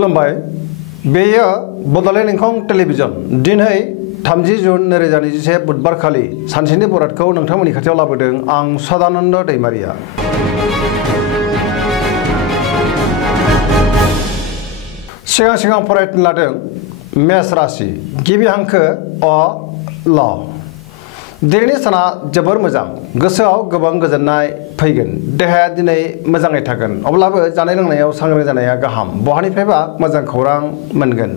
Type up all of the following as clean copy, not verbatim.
खुलुमबाय बेयो बड'लेण्ड इंखं टेलिभिजन दिनै 30 जुन 2021 बुधबार खालि सानसेनि बरादखौ नोंथांमोननि खाथियाव लाबोदों आं सदानन्द दैमारिया। सिगां फरायनो लादों मेष राशि गिबि हांखो अ ल। दिनैनि साना जोबोर मोजां, गोसोआव गोबां गोजोननाय फैगोन, देहाया दिनै मोजाङै थागोन, अब्लाबो जानाय लोंनायाव सांग्रां जानाया गाहाम। बहानिफ्रायबा मोजां खौरां मोनगोन।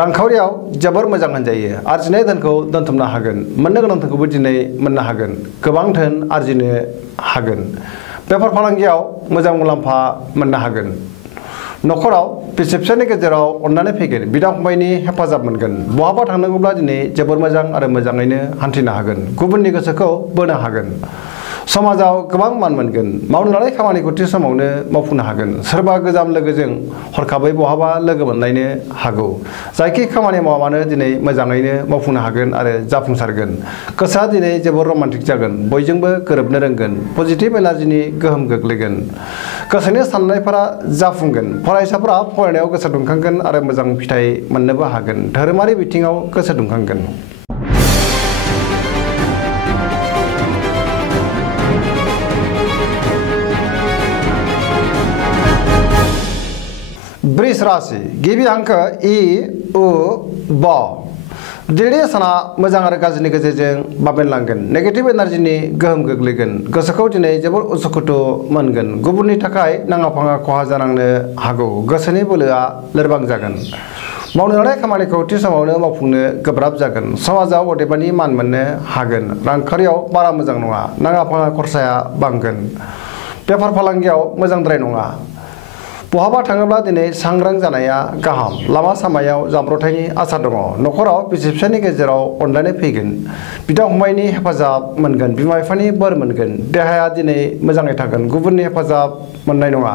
रांखावरियाव जोबोर मोजां होनजायो, आरजिनाय धोनखौ दोनथुमनो हागोन, मोननो गोनां धोनखौबो दिनै मोननो हागोन, गोबां धोन आरजिनो हागोन। बेफार फालांगियाव मोजां मुलाम्फा मोननो हागोन। न'खराव बिसि फिसायनि गेजेराव अननानै फैगोन, बिदा फंबायनि हेफाजाब मोनगोन। बहाबा थांनांगौब्ला दिनै जोबोर मोजां आरो मोजाङैनो हान्थिनो हागोन, गुबुननि गोसोखौ बोनो हागोन। समाजाव गोबां मान मोनगोन, मावनो लानाय खामानिखौ थि समावनो मावफुंनो हागोन। सोरबा गोजाम लोगोजों हरखाबै बहाबा लोगो मोनलायनो हागौ। जायखि खामानि मावा मानो दिनै मोजाङैनो मावफुंनो हागोन आरो जाफुंसारगोन। गोसोआ दिनै जोबोर रमान्टिक जागोन, बयजोंबो गोरोबनो रोंगोन, पजिटिभ एनार्जिनि गोहोम गोग्लैगोन। गोसोनि साननायफोरा जाफुंगोन। फरायसाफोरा फरायनायाव गोसो दुंखांगोन आरो मोजां फिथाइ मोननोबो हागोन। धोरोमारि बिथिङाव गोसो दुंखांगोन। वृष राशि गिबि हांखो इ उ ब। दिनैनि साना मोजां आरो गाज्रिनि गेजेरजों बाबेनलांगोन। नेगेटिभ एनार्जिनि गोहोम गोग्लैगोन। गोसोखौ दिनै जोबोर उसुखुथु मोनगोन। गुबुननि थाखाय नाङा फाङा खहा जानांनो हागौ। गोसोनि बोलोआ लोरबां जागोन। मावनो लानाय खामानिखौ थि समावनो मावफुंनो गोब्राब जागोन। समाजाव अदेबानि मान मोननो हागोन। रांखावरियाव बारा मोजां नङा, नाङा फाङा खरसाया बांगोन। बेफार फालांगियाव मोजांद्राय नङा। बहाबा थाङोब्ला दिनै सांग्रां जानाया गाहाम। लामा सामायाव जाब्रबथायनि आसा दङ। न'खराव बिसि फिसायनि गेजेराव अनलायनाय फैगोन, बिदा फंबायनि हेफाजाब मोनगोन, बिमा बिफानि बोर मोनगोन। देहाया दिनै मोजाङै थागोन, गुबुननि हेफाजाब मोननाय नङा।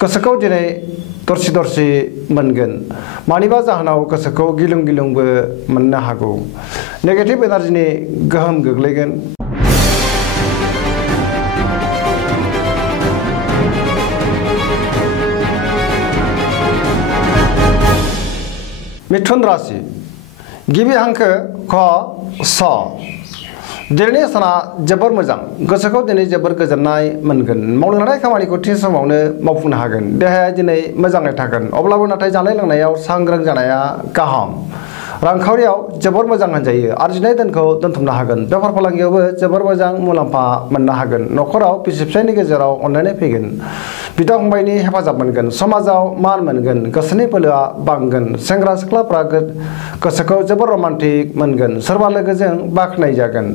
गोसोखौ दिनै दरसि मोनगोन, मानिबा जाहोनाव गोसोखौ गिलुं गिलुंबो मोननो हागौ। नेगेटिभ एनार्जिनि गोहोम गोग्लैगोन। मिथुन राशि गिबि हांखो ख स। दिनैनि साना जोबोर मोजां, गोसोखौ दिनै जोबोर गोजोननाय मोनगोन। मावनो लानाय खामानिखौ थि समावनो मावफुंनो हागोन। देहाया दिनै मोजाङै थागोन, अब्लाबो नाथाय जानाय लोंनायाव सांग्रां जानाया गाहाम। रांखावरियाव जोबोर मोजां होनजायो, आरजिनाय धोनखौ दोनथुमनो हागोन। बेफार फालांगियावबो जोबोर मोजां मुलाम्फा मोननो हागोन। न'खराव बिसि फिसायनि गेजेराव अनलायनाय फैगोन, बिदा फंबायनि हेफाजाब मोनगोन। समाजाव मान मोनगोन, गोसोनि बोलोआ बांगोन। सेंग्रा सिख्लाफ्रा गोसोखौ जोबोर रमान्टिक मोनगोन। सोरबा लोगोजों बाख्नायजागोन,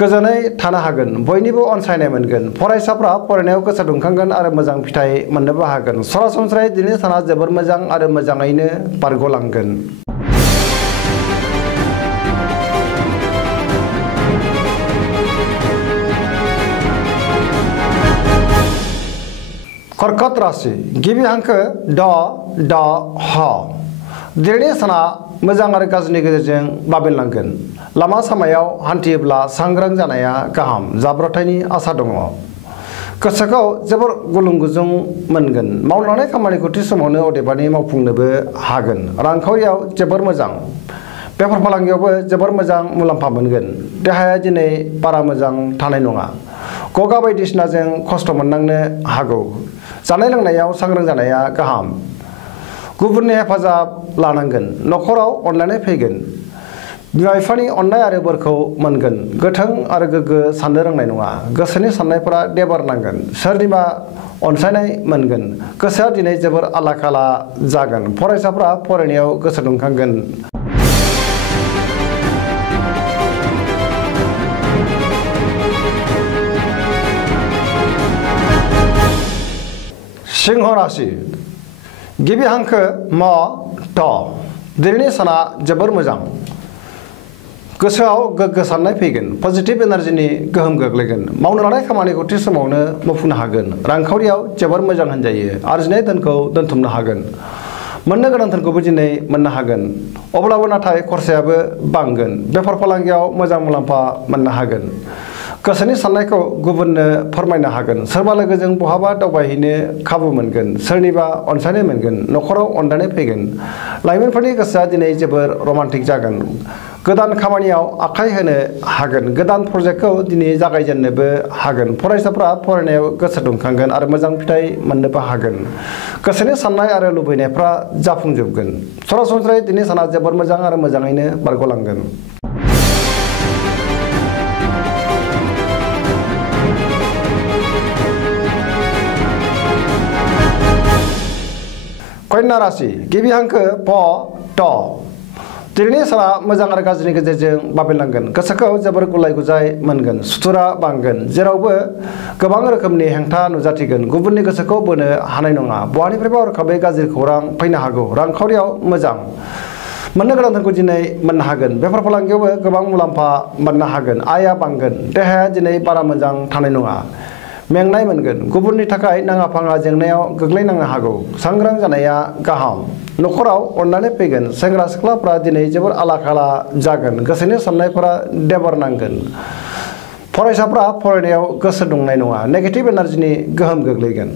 गोजोनै थानो हागोन, बयनिबो अनसायनाय मोनगोन। फरायसाफ्रा फरायनायाव गोसो दुंखांगोन आरो मोजां फिथाइ मोननोबो हागोन। सरासनस्रायै दिनैनि साना जोबोर मोजां आरो मोजाङैनो बारग'लांगोन। कर्कट राशि गिबि हांखो ड ड ह। दिनैनि साना मोजां आरो गाज्रिनि गेजेरजों बाबेनलांगोन। लामा सामायाव हान्थियोब्ला सांग्रां जानाया गाहाम। जाब्रबथायनि आसा दङ। गोसोखौ जोबोर गुलुं गुजुं मोनगोन। मावनो लानाय खामानिखौ थि समावनो अदेबानि मावफुंनोबो हागोन। रांखावरियाव जोबोर मोजां। बेफार फालांगियावबो जोबोर मोजां मुलाम्फा मोनगोन। देहाया दिनै बारा मोजां थानाय नङा। गगा बायदिसिनाजों खस्थ' मोननांनो हागौ। जानाय लोंनायाव सांग्रां जानाया गाहाम। गुबुननि हेफाजाब लानांगोन। न'खराव अनलायनाय फैगोन, बिमा बिफानि अननाय आरो बोरखौ मोनगोन। गोथों आरो गोग्गो साननो रोंनाय नङा। गोसोनि साननायफोरा देबारनांगोन। सोरनिबा अनसायनाय मोनगोन। गोसोआ दिनै जोबोर आला खाला जागोन। फरायसाफ्रा फरायनायाव गोसो दुंखांगोन। सिंह राशि गिबि हांखो म ट। दिनैनि साना जोबोर मोजां, गोसोआव गोग्गो साननाय फैगोन, पजिटिभ एनार्जिनि गोहोम गोग्लैगोन। मावनो लानाय खामानिखौ थि समावनो मावफुंनो हागोन। रांखावरियाव जोबोर मोजां होनजायो, आरजिनाय धोनखौ दोनथुमनो हागोन, मोननो गोनां धोनखौबो दिनै मोननो हागोन। अब्लाबो नाथाय खरसायाबो बांगोन। बेफार फालांगियाव मोजां मुलाम्फा मोननो हागोन। गोसोनि साननायखौ गुबुननो फोरमायनो हागोन सोरबा लोगोजों बहाबा दावबायहैनो खाबु मोनगोन सोरनिबा अनसायनाय मोनगोन न'खराव अननानै फैगोन लाइमोनफोरनि गोसोआ दिनै जोबोर रमान्टिक जागोन गोदान खामानियाव आखाइ होनो हागोन गोदान प्रजेक्टखौ दिनै जागायजेननोबो हागोन फरायसाफ्रा फरायनायाव गोसो दुंखांगोन आरो मोजां फिथाइ मोननोबो हागोन गोसोनि साननाय आरो लुबैनायफ्रा जाफुंजोबगोन सरासनस्रायै दिनै साना जोबोर मोजां आरो मोजाङैनो बारग'लांगोन कन्या राशि गिबि हांखो प ट दिनैनि साना मोजां आरो गाज्रिनि गेजेरजों बाबेनलांगोन गोसोखौ जोबोर गुलाय गुजाय मोनगोन सुथुरा बांगोन जेरावबो गोबां रोखोमनि हेंथा नुजाथिगोन गुबुननि गोसोखौ बोनो हानाय नङा बहानिफ्रायबा हरखाबै गाज्रि खौरां फैनो हागौ रांखावरियाव मोजां मोननो गोनांखौ दिनै मोननो हागोन बेफार फालांगियावबो गोबां मुलाम्फा मोननो हागोन आयआ बांगोन देहाया दिनै बारा मोजां थानाय नङा मेंनाय मोनगोन गुबुननि थाखाय नाङा फाङा जेंनायाव गोग्लैनांनो हागौ सांग्रां जानाया गाहाम न'खराव अननानै फैगोन सेंग्रा सिख्लाफ्रा दिनै जोबोर आला खाला जागोन गोसोनि साननायफोरा देबर नांगोन फरायसाफ्रा फरायनायाव गोसो दुंनाय नङा नेगेटिभ एनार्जिनि गोहोम गोग्लैगोन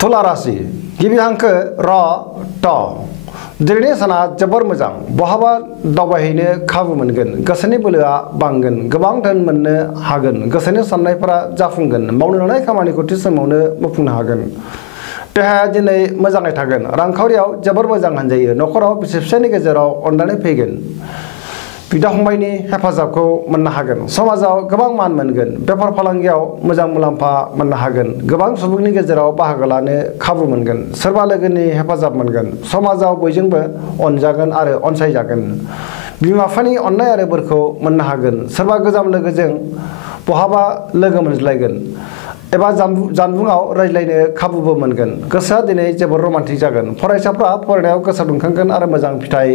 तुला राशि गिबि हांखो र ट दिनैनि साना जोबोर मोजां बहाबा दावबायहैनो खाबु मोनगोन गोसोनि बोलोआ बांगोन गोबां धोन मोननो हागोन गोसोनि साननायफोरा जाफुंगोन मावनो लानाय खामानिखौ थि समावनो मावफुंनो हागोन देहाया दिनै मोजाङै थागोन रांखावरियाव जोबोर मोजां होनजायो न'खराव बिसि फिसायनि गेजेराव अननानै फैगोन बिदा फंबायनि हेफाजाबखौ मोननो हागोन समाजाव गोबां मान मोनगोन बेफार फालांगियाव मोजां मुलाम्फा मोननो हागोन गोबां सुबुंनि गेजेराव बाहागो लानो खाबु मोनगोन सोरबा लोगोनि हेफाजाब मोनगोन समाजाव बयजोंबो अनजागोन आरो अनसायजागोन बिमा बिफानि अननाय आरो बोरखौ मोननो हागोन सोरबा गोजाम लोगोजों बहाबा लोगो मोनज्लायगोन एबा जानबुङाव रायज्लायनो खाबुबो मोनगोन गोसोआ दिनै जोबोर रमान्टिक जागोन फरायसाफ्रा फरायनायाव गोसो दुंखांगोन आरो मोजां फिथाइ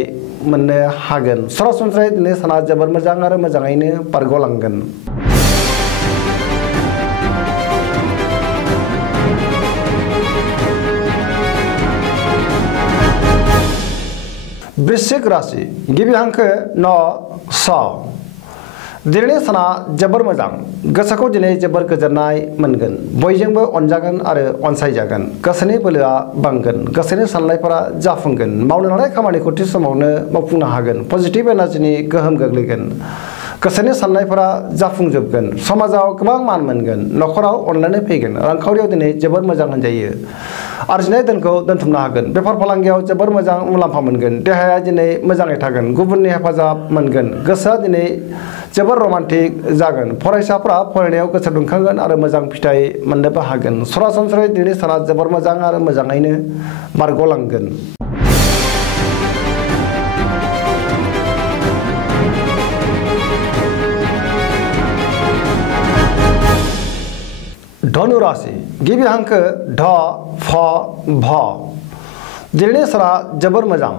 मोननो हागोन सरासनस्रायै दिनै साना जोबोर मोजां आरो मोजाङैनो बारग'लांगोन वृश्चिक राशि गिबि हांखो न स दिनैनि साना जोबोर मोजां गोसोखौ दिनै जोबोर गोजोननाय मोनगोन बयजोंबो अनजागोन आरो अनसायजागोन गोसोनि बोलोआ बांगोन गोसोनि साननायफोरा जाफुंगोन मावनो लानाय खामानिखौ थि समावनो मावफुंनो हागोन पजिटिभ एनार्जिनि गोहोम गोग्लैगोन गोसोनि साननायफोरा जाफुंजोबगोन समाजाव गोबां मान मोनगोन न'खराव अनलायनाय फैगोन रांखावरियाव दिनै जोबोर मोजां होनजायो आरजिनाय धोनखौ दोनथुमनो हागोन बेफार फालांगियाव जोबोर मोजां मुलाम्फा मोनगोन देहाया दिनै मोजाङै थागोन गुबुननि हेफाजाब मोनगोन गोसोआ दिनै जोबोर रमान्टिक जागोन फरायसाफ्रा फरायनायाव गोसो दुंखांगोन आरो मोजां फिथाइ मोननोबो हागोन सरासनस्रायै दिनै साना जोबोर मोजां आरो मोजाङैनो बारग'लांगोन धनु राशि गिबि हांखो ढ फ भ दिनैनि साना जोबोर मोजां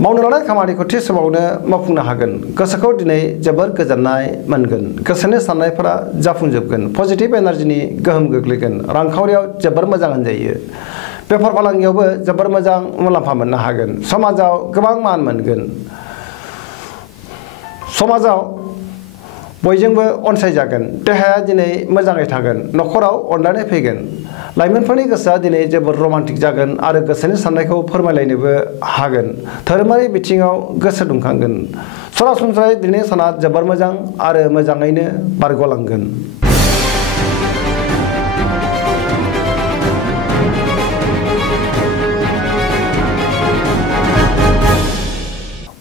मावनो लानाय खामानिखौ थि समावनो मावफुंनो हागोन गोसोखौ दिनै जोबोर गोजोननाय मोनगोन गोसोनि साननायफोरा जाफुंजोबगोन पजिटिभ एनार्जिनि गोहोम गोग्लैगोन रांखावरियाव जोबोर मोजां होनजायो बेफार फालांगियावबो जोबोर मोजां मुलाम्फा मोननो हागोन समाजाव गोबां मान मोनगोन समाजाव बयजोंबो अनसायजागोन देहाया दिनै मोजाङै थागोन न'खराव अननानै फैगोन लाइमोनफोरनि गोसोआ दिनै जोबोर रमान्टिक जागोन आरो गोसोनि साननायखौ फोरमायलायनोबो हागोन धोरोमारि बिथिङाव गोसो दुंखांगोन सरासनस्रायै दिनै साना जोबोर मोजां आरो मोजाङैनो बारग'लांगोन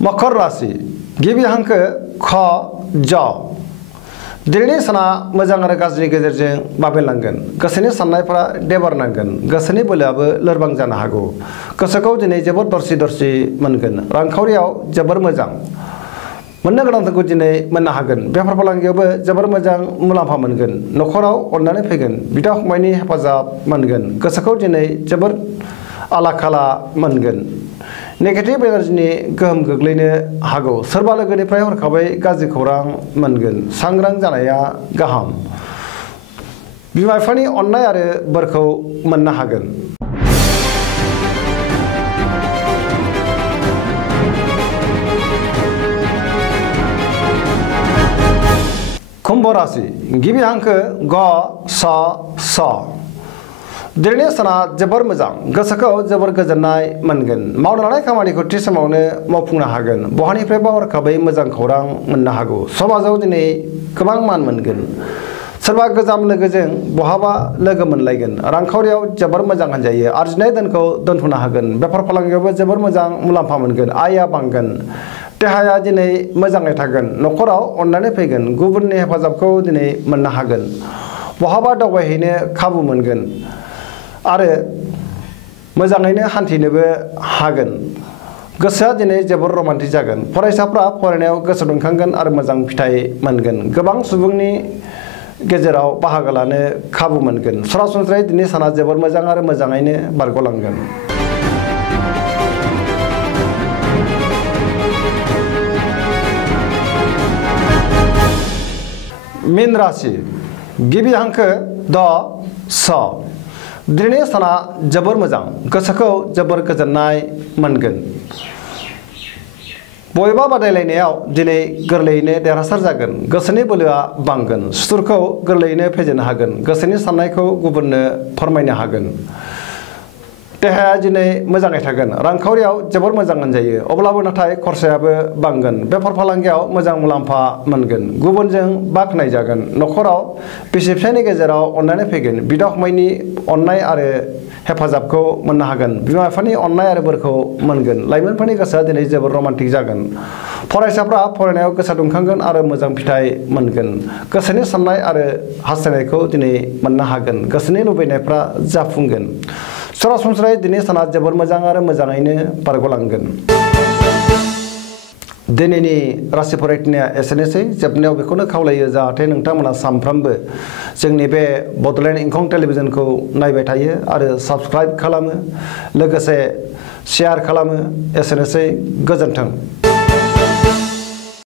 मकर राशि गिबि हांखो ख ज दिनैनि साना मोजां आरो गाज्रिनि गेजेरजों बाबेनलांगोन गोसोनि साननायफोरा देबार नांगोन गोसोनि बोलोआबो लोरबां जानो हागौ गोसोखौ दिनै जोबोर दरसि दरसि मोनगोन रांखावरियाव जोबोर मोजां मोननो गोनांखौ दिनै मोननो हागोन बेफार फालांगियावबो जोबोर मोजां मुलाम्फा मोनगोन न'खराव अननानै फैगोन बिदा फंबायनि हेफाजाब मोनगोन गोसोखौ दिनै जोबोर आला खाला मोनगोन नेगेटिभ एनार्जिनि गोहोम गोग्लैनो हागौ सोरबा लोगोनिफ्राय हरखाबै गाज्रि खौरां मोनगोन सांग्रां जानाया गाहाम बिमा बिफानि अननाय आरो बोरखौ मोननो हागोन कुम्भ राशि गिबि हांखो ग स स दिनैनि साना जोबोर मोजां गोसोखौ जोबोर गोजोननाय मोनगोन मावनो लानाय खामानिखौ थि समावनो मावफुंनो हागोन बहानिफ्रायबा हरखाबै मोजां खौरां मोननो हागौ समाजाव दिनै गोबां मान मोनगोन सोरबा गोजाम लोगोजों बहाबा लोगो मोनलायगोन रांखावरियाव जोबोर मोजां होनजायो आरजिनाय धोनखौ दोनथ'नो हागोन बेफार फालांगियावबो जोबोर मोजां मुलाम्फा मोनगोन आयआ बांगोन देहाया दिनै मोजाङै थागोन न'खराव अननानै फैगोन गुबुननि हेफाजाबखौ दिनै मोननो हागोन बहाबा दावबायहैनो खाबु मोनगोन आरो मोजाङैनो हान्थिनोबो हागोन गोसोआ दिनै जोबोर रमान्टिक जागोन फरायसाफ्रा फरायनायाव गोसो दुंखांगोन आरो मोजां फिथाइ मोनगोन गोबां सुबुंनि गेजेराव बाहागो लानो खाबु मोनगोन सरासनस्रायै दिनै साना जोबोर मोजां आरो मोजाङैनो बारग'लांगोन मीन राशि गिबि हांखो द स दिनैनि साना जोबोर मोजां गोसोखौ जोबोर गोजोननाय मोनगोन बबेबा बादायलायनायाव दिनै गोरलैयैनो देरहासार जागोन गोसोनि बोलोआ बांगोन सुथुरखौ गोरलैयैनो फेजेननो हागोन गोसोनि साननायखौ गुबुननो फोरमायनो हागोन देहाया दिनै मोजाङै थागोन रांखावरियाव जोबोर मोजां होनजायो अब्लाबो नाथाय खरसायाबो बांगोन बेफार फालांगियाव मोजां मुलाम्फा मोनगोन गुबुनजों बाख्नायजागोन न'खराव बिसि फिसायनि गेजेराव अननानै फैगोन बिदा फंबायनि अननाय आरो हेफाजाबखौ मोननो हागोन बिमा बिफानि अननाय आरो बोरखौ मोनगोन लाइमोनफोरनि गोसोआ दिनै जोबोर रमान्टिक जागोन फरायसाफ्रा फरायनायाव गोसो दुंखांगोन आरो मोजां फिथाइ मोनगोन गोसोनि साननाय आरो हास्थायनायखौ दिनै मोननो हागोन गोसोनि लुबैनायफ्रा जाफुंगोन सरासनस्रायै दिनै साना जोबोर मोजां आरो मोजाङैनो बारग'लांगोन दिनैनि राशि फरायथिनाया एसेनोसै जोबनायाव बेखौनो खावलायो जाहाथे नोंथांमोना सानफ्रोमबो जोंनि बे बड'लेण्ड इंखं टेलिभिजनखौ नायबाय थायो आरो साबस्क्राइब खालामो लोगोसे शेयार खालामो एसेनोसै गोजोन्थों।